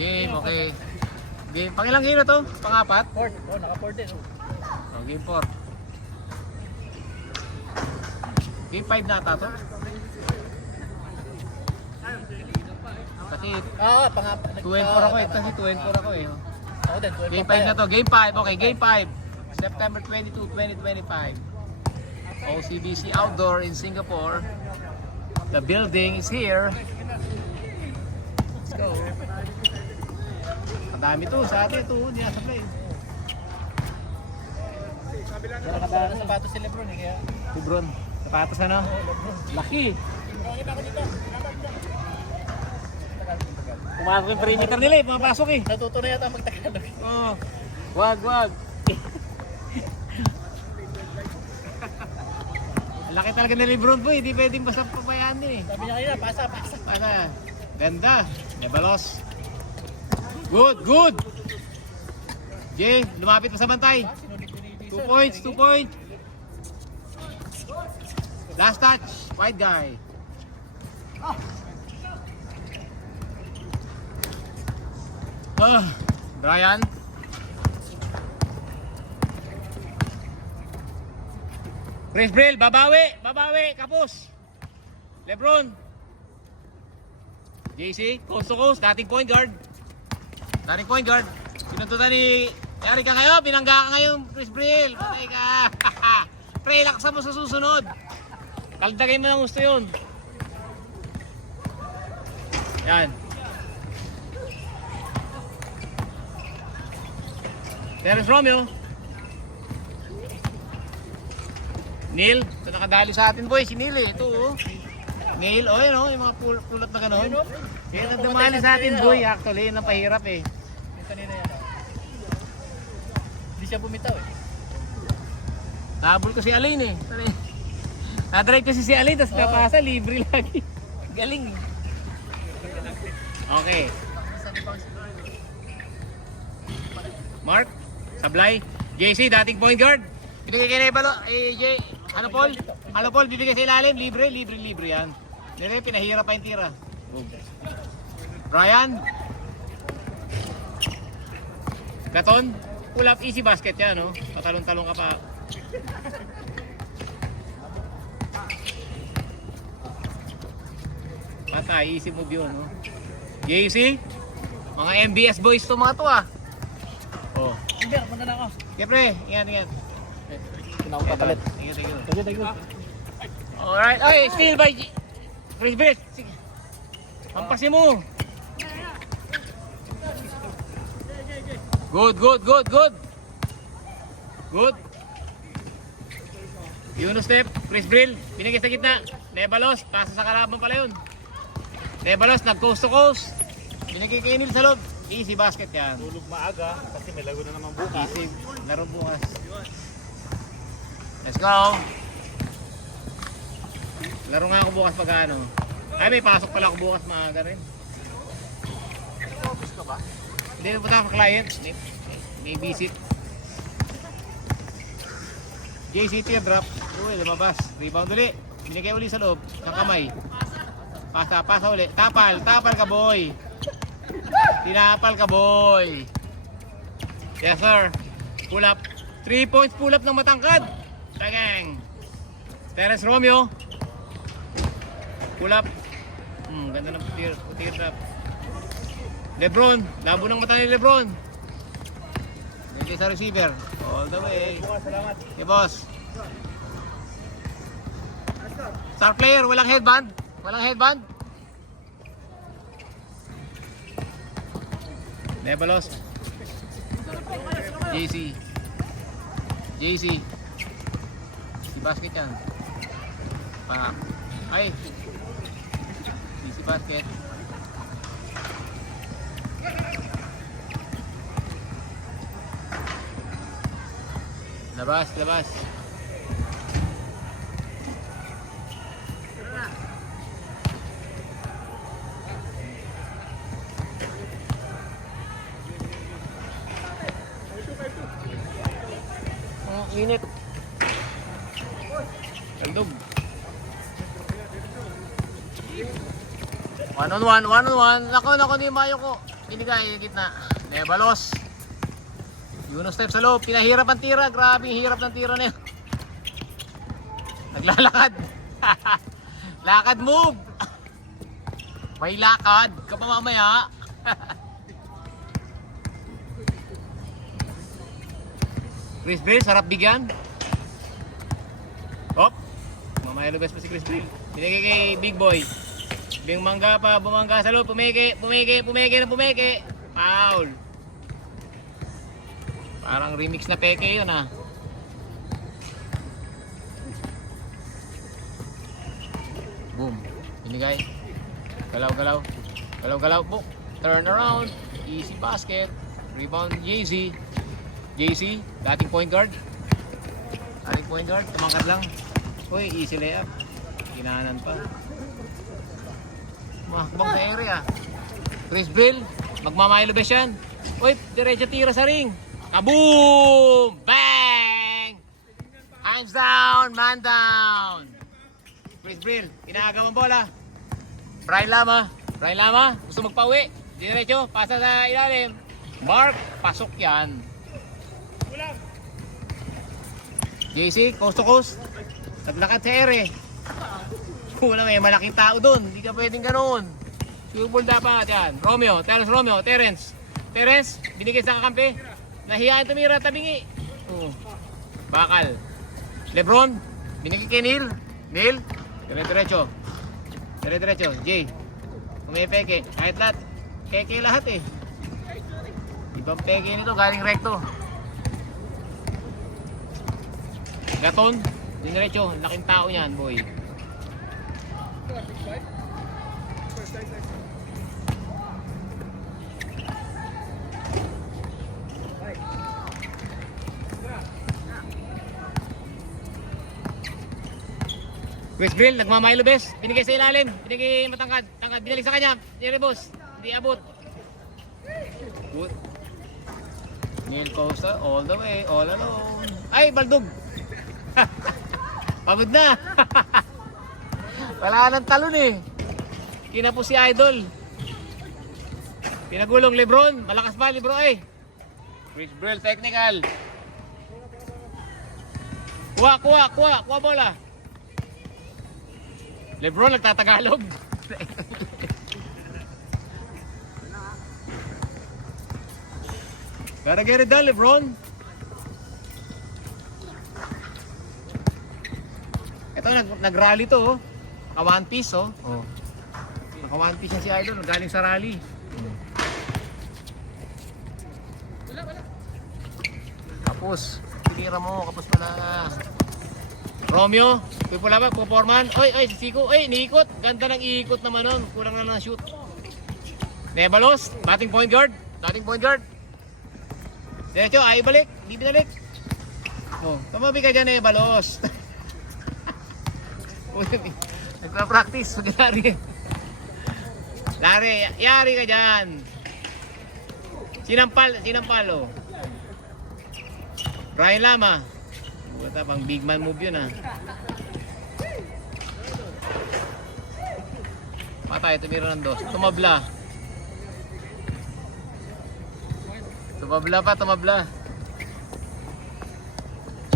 Game, okay. Game, pang ilang kilo to? Pang-apat? 4. Oh, naka-4 din. Oh, game 4. Game 5 na ata to? Kasi Pang-apat. 2 and 4 ako eh. Kasi 2 and 4 ako eh. Ako din, 12 Game 5 na to. Game 5. Okay, game 5. September 22, 2025. OCBC Outdoor in Singapore. The building is here. Let's go. Madami to sa atin. Ito, hindi nasa play. Nakabara ng sapatos si Lebron eh. Kaya... Lebron. Sapatos ano? Laki. Pumasok yung perimeter nila eh. Pumapasok eh. Natuto na yata magtagalog. Oh. Wag. Laki talaga ni Lebron po, hindi pwedeng basta pabayaan din eh. Sabi niya kanina, pasa. Ano? Ganda. Nebalos. Good. Jay, lumapit pa sa bantay. 2 points. Last touch, white guy. Brian. Chris Brill, babawi, kapos. Lebron. JC, coast to coast, dating point guard. Pinuntutan ni Eric ka ngayon, binangga ka ngayon, Chris Brill. Patay ka. Relax mo sa susunod. Kaldagay mo ng gusto yun. Yan. Terence Romeo. Neil, ito nakadali sa atin boy, si Neil eh. Ito oh. Neil, oh yun oh, yung mga pulot na gano'n. Yan ang dumali sa atin boy, actually, yun ang pahirap eh. Yung kanina yan. Hindi siya bumitaw eh. Nabol ko si Alain eh. Nadrive kasi si Alain, tapos kapasa, libre lagi. Galing. Okay. Mark, Sablay, JC, dating point guard. Binigay kayo na ibalo, Jay. Ano Paul, bibigay sa ilalim, libre yan. Nire, pinahirap pa yung tira. Brian. Gaton, pull up, easy basket yan, no? Patalon-talon ka pa. Patay, easy move yun, no? JC, mga MBS boys to mga to ah. Oh. Hindi, punta na ako. Siyempre, ingat. Tinawag papalit. Thank you. Alright, ay, steal by Chris Brill. Sige. Pampasin mo. Good. Yunus step, Chris Brill, binigay sa gitna. Nebalos, pasa sa kalaban pala yun. Nebalos, nag-coast to coast. Binigay kay Neil sa loob. Easy basket yan. Tulog maaga kasi may lago na naman bukas. Easy, laro bukas. Let's go. Laro nga ako bukas pag ano. Ay, may pasok pala ako bukas maaga rin. Office ka ba? Hindi na punta ako client. May visit. JCT drop. Uy, lumabas. Rebound ulit. Binigay uli sa loob. Ng kamay. Pasa uli. Tapal ka boy. Tinapal ka boy. Yes sir. Pull up. 3 points pull up ng matangkad. Tagang. Terence Romeo. Pull up. Ganda ng tear trap. Lebron. Labo ng mata ni Lebron. Bigay sa receiver. All the way. Salamat. Okay, boss. Star player, walang headband. Nebalos. JC. Si basket yan. Ay. Si basket. Labas. Init. Kaldog. One on one. Nako ni Mayo ko. binigay yung gitna. Nebalos. Yunus step sa loob. Pinahirap ang tira. Grabe yung hirap ng tira na yun. Naglalakad. Lakad move. May lakad ka pa mamaya. Chris Brill, sarap bigyan. Hop. Mamaya lugas pa si Chris Brill. Binigay kay Big Boy. Bing mangga pa, bumangga sa loob. Pumeke. Foul. Parang remix na peke yun ah. Boom. Binigay. Galaw. Book. Turn around. Easy basket. Rebound JC. Dating point guard. Tumangkad lang. Uy, easy layup. Ginanan pa. Mahakbang sa area. Chris Brill. Magmamaylo bes yan. Uy, diretso tira sa ring. Kaboom! Bang! Hands down, man down. Chris Brill, inaagaw ang bola. Brian Lama, gusto magpauwi. Diretso, pasa sa ilalim. Mark, pasok yan. JC, coast to coast. Naglakad sa ere. Kulang may malaking tao doon. Hindi ka pwedeng ganoon. Subol dapat yan. Terence, binigay sa kakampi. Nahiyaan tumira, tabingi. Bakal. Lebron, binigay kay Neil. Diretso. Jay. Pumipeke. Kahit lahat. Keke lahat eh. Ibang peke nito, galing recto. Gaton, diretso. Laking tao yan, boy. Chris Brill, nagmamaylo bes. Binigay sa ilalim. Binigay matangkad. Binalik sa kanya. Nirebos. Hindi abot. Good. Neil Costa, all the way, all alone. Ay, Baldog. Pagod na. Wala nang talon eh. Kinapo si Idol. Pinagulong Lebron. Malakas ba Lebron eh. Chris Brill, technical. Kuha bola. Lebron nagtatagalog. Gotta get it done, Lebron. Ito nag-rally to, oh. Naka one piece, oh. Naka one piece na si Idol, galing sa rally. Kapos. Tinira mo, kapos pala. Romeo, pipula ba? Puporman. Oy, si Siko. Oy, niikot. Ganda ng iikot naman nun. Kulang na ng shoot. Nebalos, batting point guard. Diretso, ay balik. Hindi binalik. Tumabi ka dyan, Nebalos. Nagpa-practice. Lari, yari ka dyan. Sinampal, oh. Brian Lama. Buta pang big man move yun ah. Patay, tumira ng dos. Tumabla.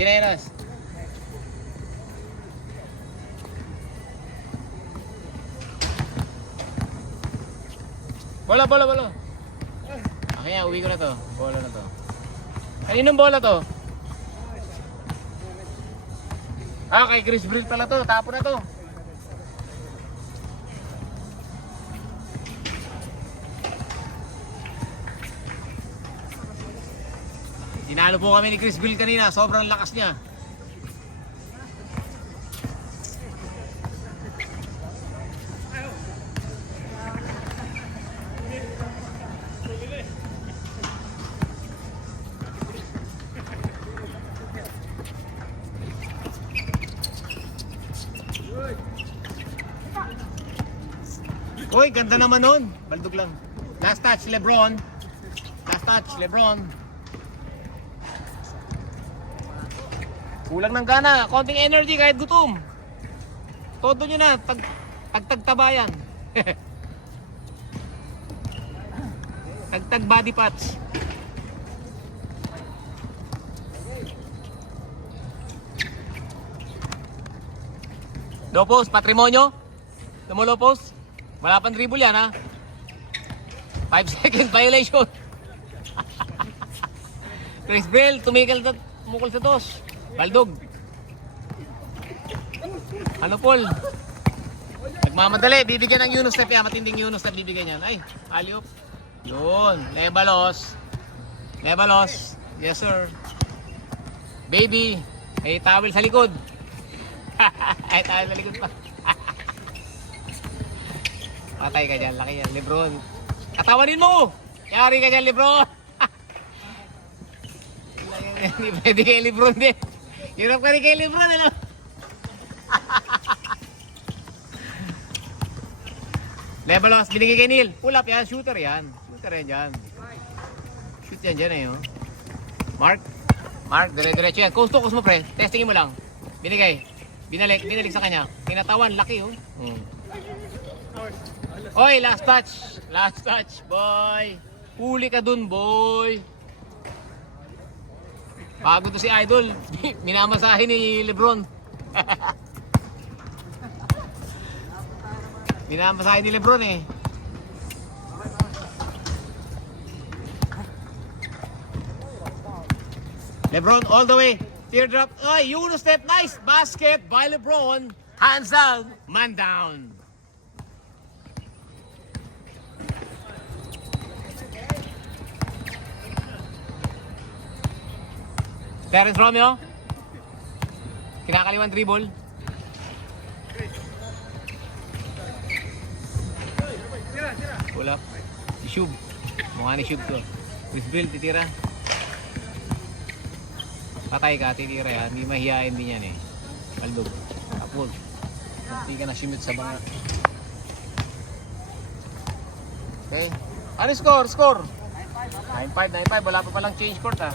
Chinelas. Bola. Okay, uwi ko na to. Bola na to. Kaninong bola to? Kay Chris Brill pala to. Tapo na to. Tinalo po kami ni Chris Brill kanina. Sobrang lakas niya. Uy, ganda naman nun. Baldog lang. Last touch, Lebron. Kulang ng gana. Konting energy kahit gutom. Todo nyo na. Tagtabayan. Tagtag body patch. Low post, patrimonyo. Tumo low post. Wala pang dribble yan ha. 5 second violation. Chris Brill, tumukol sa dos. Baldog. Ano Paul? Nagmamadali, bibigyan ng Yunus step yan. Matinding Yunus step bibigyan yan. Ay, alley-oop. Yun, lebalos. Lebalos. Yes sir. Baby, may towel sa likod. Ay, towel sa likod pa. Patay ka dyan, laki yan. Lebron. Katawanin mo! Yari ka dyan, Lebron! Hindi pwede kay Lebron din. Hirap ka rin kay Lebron, ano? Lebalos, binigay kay Neil. Pull up yan, shooter yan. Shooter yan dyan. Shoot yan dyan eh, oh. Mark, dire-diretso yan. Coast to coast mo, pre. Testingin mo lang. Binigay. Binalik sa kanya. Tinatawan, laki, oh. Oy, last touch. Last touch, boy. Huli ka dun, boy. Bago to si Idol. Minamasahin ni Lebron. Minamasahin ni Lebron eh. Lebron all the way. Teardrop. Ay, Euro step. Nice. Basket by Lebron. Hands down. Man down. Terence Romeo. Kinakaliwan dribble. Pull up. Si Shub. Mukha ni Shub to. Chris Bill, titira. Patay ka, titira yan. Hindi mahihain din yan eh. Baldog. Tapos. Hindi ka na simit sa banga. Okay. Ano score? Score? 9-5, 9-5. Wala pa palang change court ha.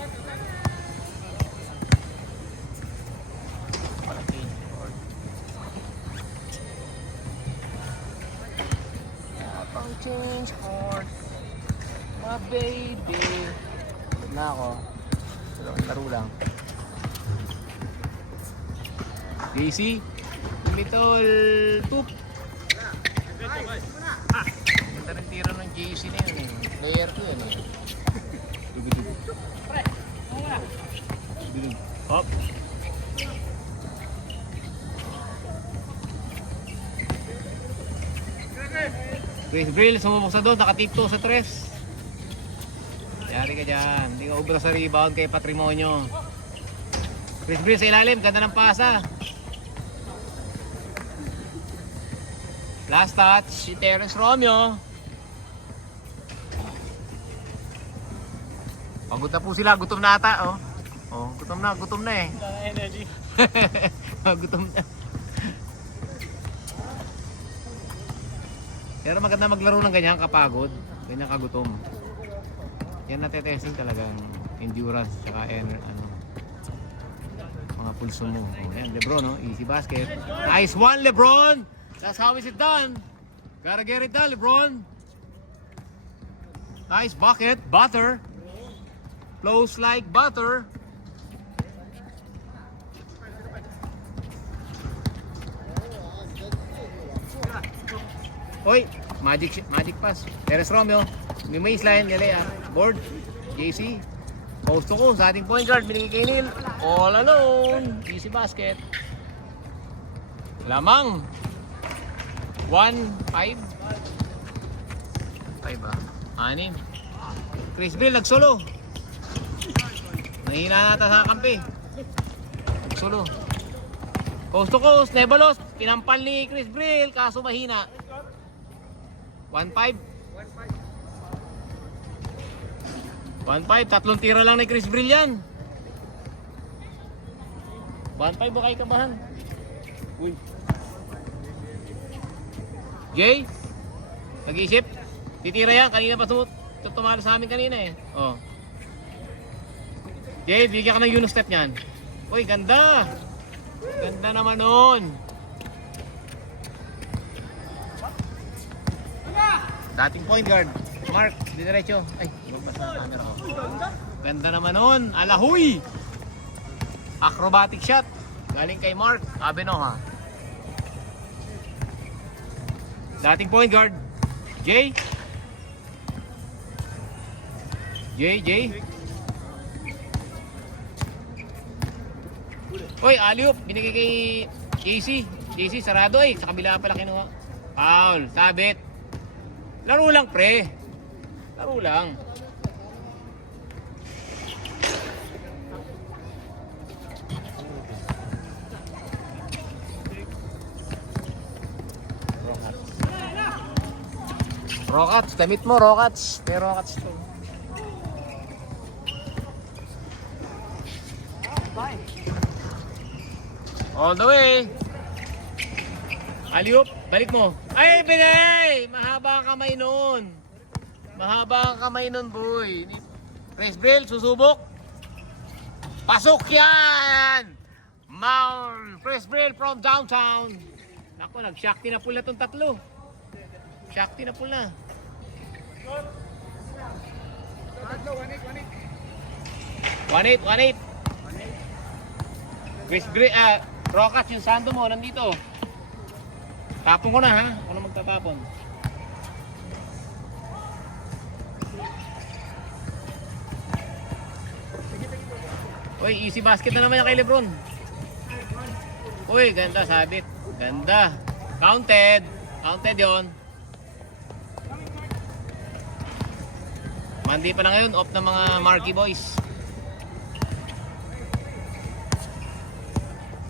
Change court, my baby. Huwag na ako. Laro lang. JC, little toop. Ito rin tira ng JC na yun eh. Player ko yun eh. Dubi-dubi. Dubi-dubi. Hop. Chris Brill, sumubok sa doon, nakatip 2 sa 3. Yari ka dyan, hindi ka ubra sa rebound kay Patrimonyo. Chris Brill sa ilalim, ganda ng pasa. Last touch, si Terence Romeo. Pagod na po sila, gutom na ata. Oh, gutom na eh. Energy. Gutom na. Pero maganda maglaro ng ganyan kapagod, ganyan kagutom. Yan natetesting talagang endurance tsaka mga pulso mo. Yan, Lebron, no? Easy basket. Nice one, Lebron! That's how is it done. Gotta get it done, Lebron. Nice bucket, butter. Flows like butter. Hoy, magic pass. Terence Romeo, may baseline, yali board, JC, post ko sa ating point guard, binigay kay Neil, all alone, easy basket. Lamang, 1-5. 5 ba? 6. Chris Bill nagsolo. Nahina nata sa kampi. Nagsolo. Coast to coast, Nebalos, pinampal ni Chris Brill, kaso mahina. 1-5. 1-5, tatlong tira lang ni Chris Brill yan. 1-5 ba kayo kabahan? Uy. Jay, nag-iisip. Titira yan, kanina pa tumalo sa amin kanina eh. Oh. Jay, bigyan ka ng Yunus step niyan. Uy, ganda. Ganda naman nun. Dating point guard. Mark, diretso. Ay, lumabas na ang camera ko. Ganda naman nun. Alahoy! Acrobatic shot. Galing kay Mark Abeno ha. Dating point guard. Jay. Oy, alley-oop. Binigay kay JC. JC, sarado eh. Sa kabila pala kinuha. Foul. Sabit. Laro lang, pre. Laro lang. Rockets, damit mo, Rockets. May Rockets to. All the way. Alley-oop, balik mo. Ay, Pinay! Mahaba ang kamay nun. Mahaba ang kamay nun, boy. Chris Brill, susubok. Pasok yan! Mount Chris Brill from downtown. Naku, nag-shakti na pula tong tatlo. Shakti na pula. 1-8. Chris Brill, Rockets, yung sando mo, nandito. Tapon ko na ha, ako na magtatapon. Uy, easy basket na naman yung kay Lebron. Uy, ganda, sabit. Ganda. Counted. Counted yon. Mandi pa na ngayon, off ng mga Marquee boys.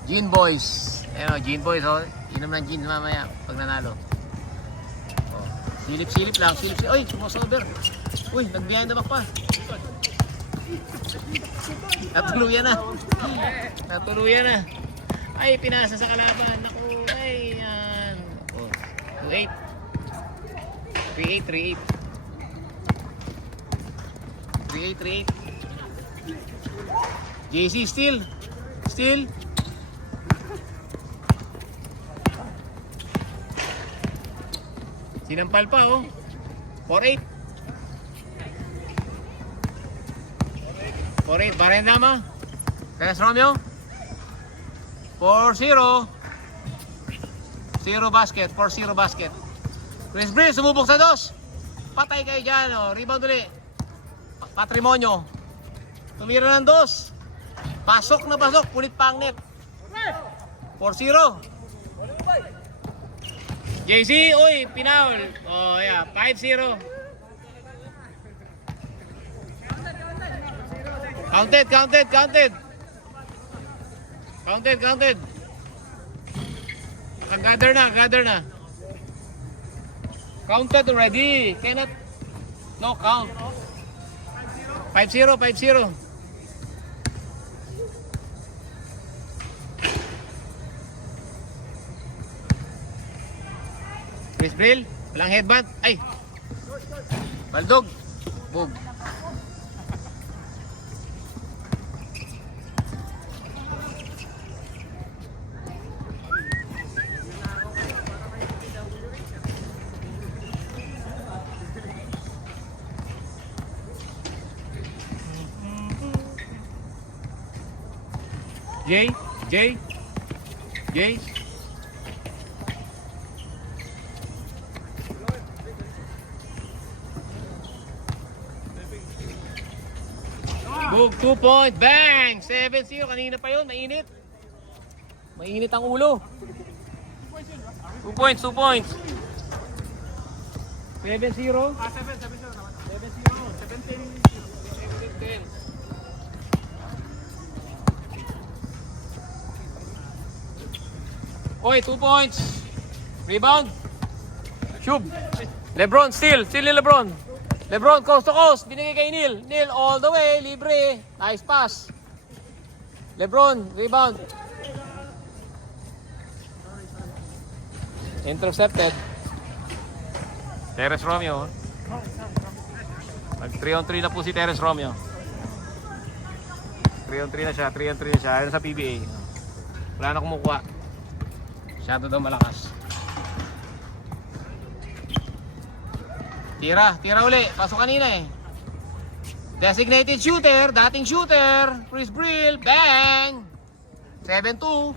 Gin boys. Ayan o, Gin boys o. Inom ng gin mamaya pag nanalo. Oh. Silip-silip lang, silip-silip. Uy, sumusober. Uy, nag-behind the back pa. Natuluyan na. Natuluyan na. Ay, pinasa sa kalaban. Naku, ay, yan. Oh, 2-8. 3-8. 3-8. JC, still. Sinampal pa oh. 4-8. 4-8. Barendama. Teres Romeo. 4-0. 0 basket. 4-0 basket. Chris Brill sumubok sa dos. Patay kayo dyan oh. Rebound ulit. Patrimonyo. Tumira ng dos. Pasok na pasok. Pulit pa ang net. 4-0. JC, uy, pinaul. Oh, yeah, 5-0. Counted. Gather na. Counted already. Cannot. No count. 5-0. Chris Brill, walang headband. Ay! Baldog. Bog. Jay. Boog, 2 point, bang! 7-0, kanina pa yun, mainit. Mainit ang ulo. 2 points. 7-0. 7-0. 17. Oy, 2 points. Rebound. Shub. Lebron, still ni Lebron. Lebron, coast to coast. Binigay kay Neil. Neil, all the way. Libre. Nice pass. Lebron, rebound. Intercepted. Teres Romeo. Nag 3-on-3 na po si Teres Romeo. 3-on-3 na siya. Ayun sa PBA. Wala na kumukuha. Masyado daw malakas. Tira uli. Pasok kanina eh. Designated shooter, dating shooter. Chris Brill, bang! 7-2.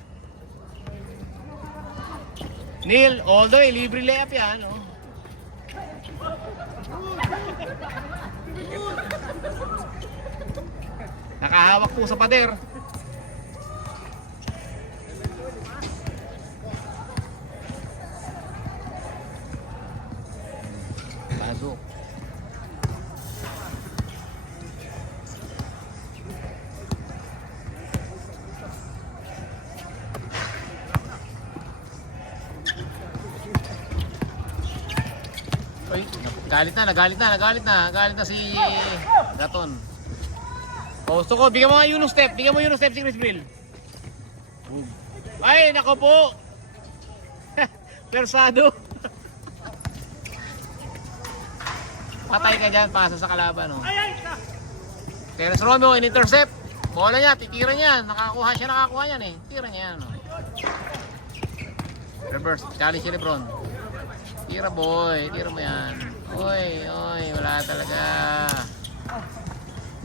Neil, although libre layup yan. Oh. Nakahawak po sa pader. Pasok. Uy, nagalit na si Gaton. O, gusto ko, bigyan mo nga Yunus step si Chris Brill. Ay, nako po. Persado. Patay ka dyan, pasa sa kalaban. Oh. Terence Romeo, in-intercept. Bola niya, titira niya. Nakakuha niyan eh. Tira niya yan. Oh. Reverse, challenge si Lebron. Tira boy, tira mo yan. Oy, wala talaga.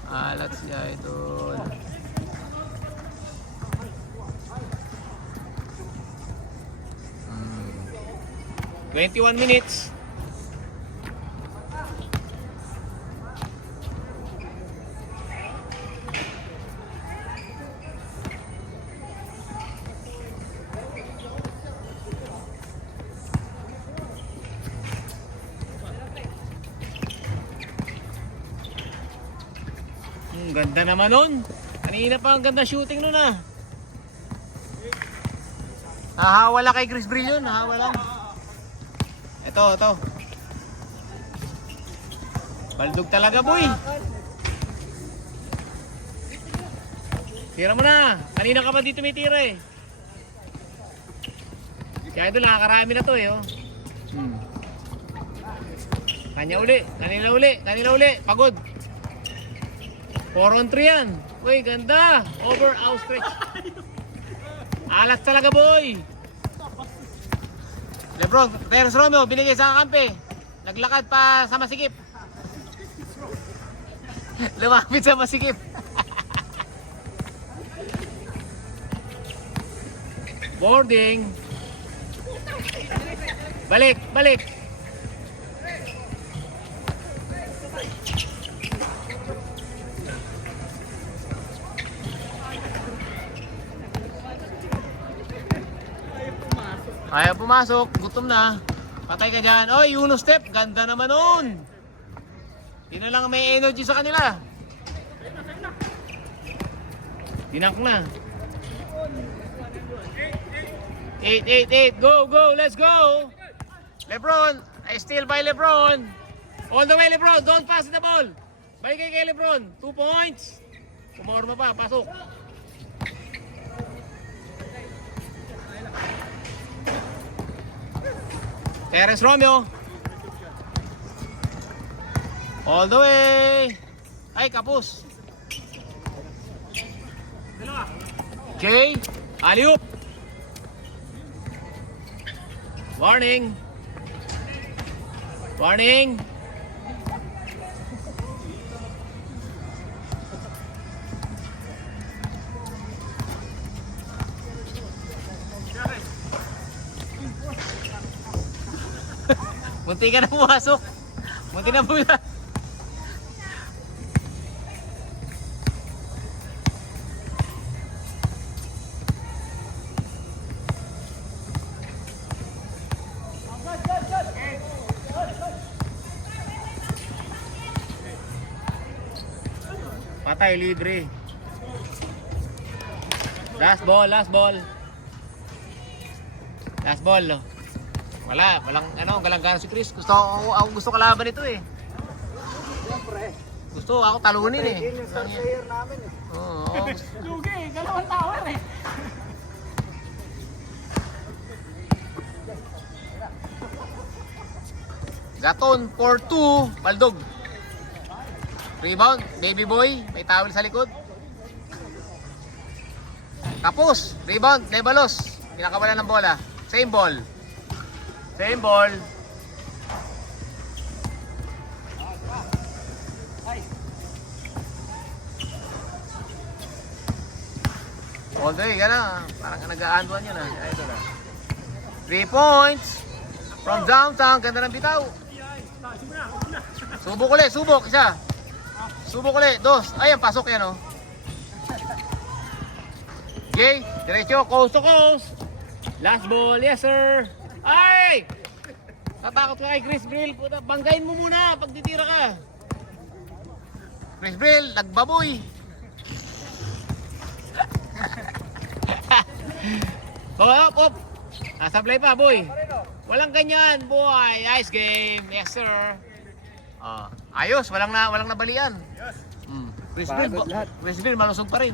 Alat siya ito. 21 minutes. Ganda naman nun. Kanina pa ang ganda shooting nun ah. Nahawala kay Chris Brill yun. Nahawala. Ito. Baldog talaga boy. Tira mo na. Kanina ka pa dito may tira eh. Kaya ito nakakarami na to eh. Oh. Kanina uli. Pagod. 4-on-3 yan. Uy, ganda. Over, outstretch. Alas talaga, boy. Lebron, Terence Romeo, binigay sa kakampi. Naglakad pa sa masikip. Lumapit sa masikip. Boarding. Balik. Ayaw pumasok, gutom na. Patay ka dyan. Oy, Yunus step, ganda naman nun. Di na lang may energy sa kanila. Dinak na. 8, go, let's go. Lebron, I still by Lebron. All the way Lebron, don't pass the ball. Balik kay Lebron, 2 points. Kumorma pa, pasok. Terence Romeo. All the way. Ay, kapus. Jay, alley-oop. Warning. Munti ka na pumasok. Munti na pumasok. Patay, libre. Last ball. Last ball. No? Walang galang si Chris. Gusto kalaban ito eh. Siyempre. Gusto ako talunin eh. Yung star player namin eh. Oo. Lugi, galawang tower eh. Gaton, 4-2, Baldog. Rebound, baby boy, may towel sa likod. Tapos, rebound, Nebalos. Pinakawala ng bola. Same ball. All day, gana. Parang nag-aanduan yun ah. Ay, ito na. 3 points. From downtown. Ganda ng bitaw. Subok ulit, subok. Isa. Subok ulit. 2. Ayan, pasok yan oh. Okay, diretso. Coast to coast. Last ball. Yes, sir. Ay! Tatakot ka kay Chris Brill. Puta, banggain mo muna pag titira ka. Chris Brill, nagbaboy. Op, op. Sablay pa, boy. Walang ganyan, boy. Nice game. Yes, sir. Ayos, walang nabalian. Chris Brill, malusog pa rin.